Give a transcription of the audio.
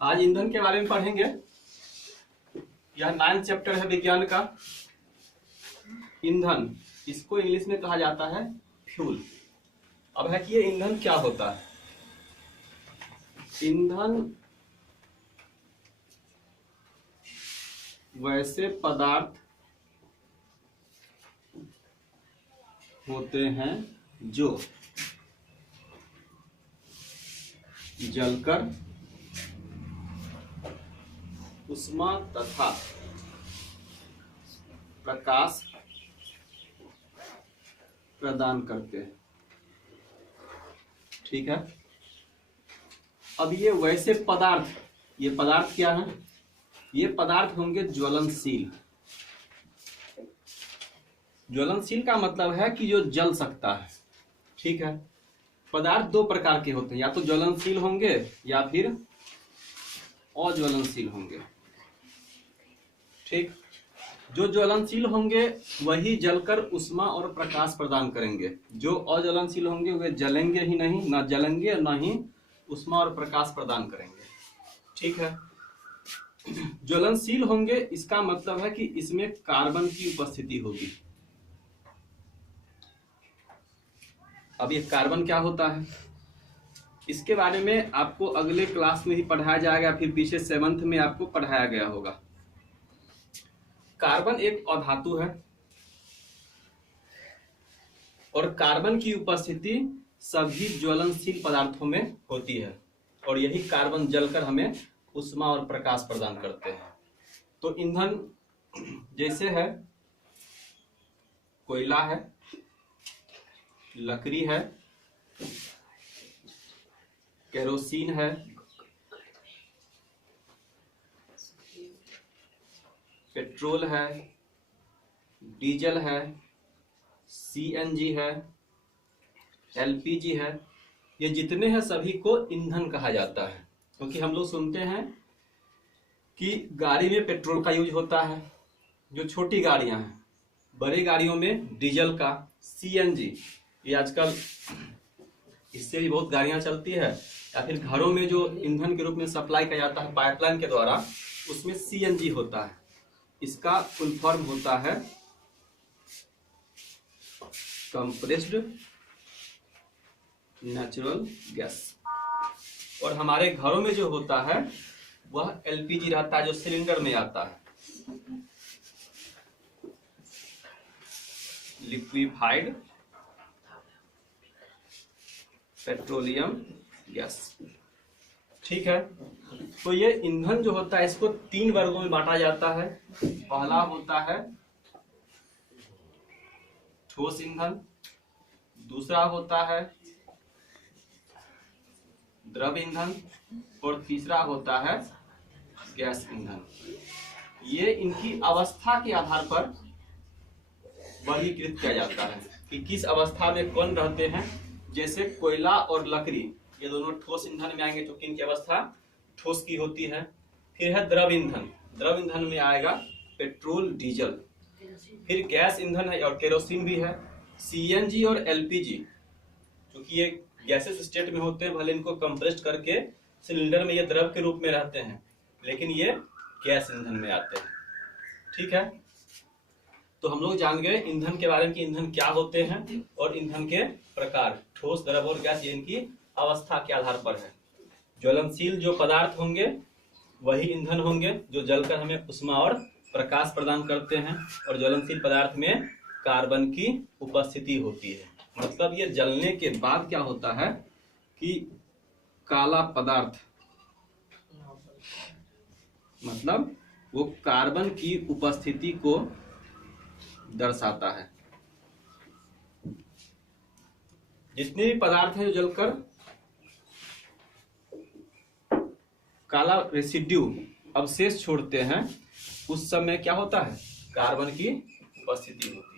आज ईंधन के बारे में पढ़ेंगे। यह 9th चैप्टर है विज्ञान का। ईंधन, इसको इंग्लिश में कहा जाता है फ्यूल। अब है कि ये ईंधन क्या होता है। ईंधन वैसे पदार्थ होते हैं जो जलकर उष्मा तथा प्रकाश प्रदान करते हैं। ठीक है। अब ये वैसे पदार्थ, ये पदार्थ क्या है? ये पदार्थ होंगे ज्वलनशील। ज्वलनशील का मतलब है कि जो जल सकता है। ठीक है। पदार्थ दो प्रकार के होते हैं, या तो ज्वलनशील होंगे या फिर अज्वलनशील होंगे। ठीक। जो ज्वलनशील होंगे वही जलकर उष्मा और प्रकाश प्रदान करेंगे। जो अज्वलनशील होंगे वे जलेंगे ही नहीं, ना जलेंगे ना ही उष्मा और प्रकाश प्रदान करेंगे। ठीक है। ज्वलनशील होंगे, इसका मतलब है कि इसमें कार्बन की उपस्थिति होगी। अब ये कार्बन क्या होता है, इसके बारे में आपको अगले क्लास में ही पढ़ाया जाएगा, फिर पीछे 7th में आपको पढ़ाया गया होगा। कार्बन एक अधातु है और कार्बन की उपस्थिति सभी ज्वलनशील पदार्थों में होती है और यही कार्बन जलकर हमें उष्मा और प्रकाश प्रदान करते हैं। तो ईंधन जैसे है, कोयला है, लकड़ी है, केरोसिन है, पेट्रोल है, डीजल है, सीएनजी है, एलपीजी है, ये जितने हैं सभी को ईंधन कहा जाता है। क्योंकि हम लोग सुनते हैं कि गाड़ी में पेट्रोल का यूज होता है, जो छोटी गाड़ियां हैं, बड़ी गाड़ियों में डीजल का, सीएनजी, ये आजकल इससे भी बहुत गाड़ियां चलती है, या फिर घरों में जो ईंधन के रूप में सप्लाई किया जाता है पाइपलाइन के द्वारा, उसमें सीएनजी होता है। इसका फुल फॉर्म होता है कंप्रेस्ड नेचुरल गैस। और हमारे घरों में जो होता है वह एलपीजी रहता है, जो सिलेंडर में आता है, लिक्विफाइड पेट्रोलियम गैस। ठीक है। तो ये ईंधन जो होता है इसको 3 वर्गों में बांटा जाता है। पहला होता है ठोस ईंधन, दूसरा होता है द्रव ईंधन और तीसरा होता है गैस ईंधन। ये इनकी अवस्था के आधार पर वर्गीकृत किया जाता है कि किस अवस्था में कौन रहते हैं। जैसे कोयला और लकड़ी, ये दोनों ठोस ईंधन में आएंगे क्योंकि इनकी अवस्था ठोस की होती है। फिर है द्रव ईंधन, द्रव ईंधन में आएगा पेट्रोल, डीजल। फिर गैस ईंधन है और केरोसिन भी है। सीएनजी और एलपीजी, क्योंकि ये गैसेस स्टेट में होते हैं, भले इनको कंप्रेस्ड करके सिलेंडर में ये द्रव के रूप में रहते हैं, लेकिन ये गैस ईंधन में आते हैं। ठीक है। तो हम लोग जान गए ईंधन के बारे में कि ईंधन क्या होते हैं और ईंधन के प्रकार, ठोस, द्रव और गैस, ये इनकी अवस्था के आधार पर है। ज्वलनशील जो पदार्थ होंगे वही ईंधन होंगे जो जलकर हमें उष्मा और प्रकाश प्रदान करते हैं, और ज्वलनशील पदार्थ में कार्बन की उपस्थिति होती है। मतलब ये जलने के बाद क्या होता है कि काला पदार्थ, मतलब वो कार्बन की उपस्थिति को दर्शाता है। जितने भी पदार्थ हैं जो जलकर काला रेसिड्यू, अवशेष छोड़ते हैं, उस समय क्या होता है, कार्बन की उपस्थिति होती है।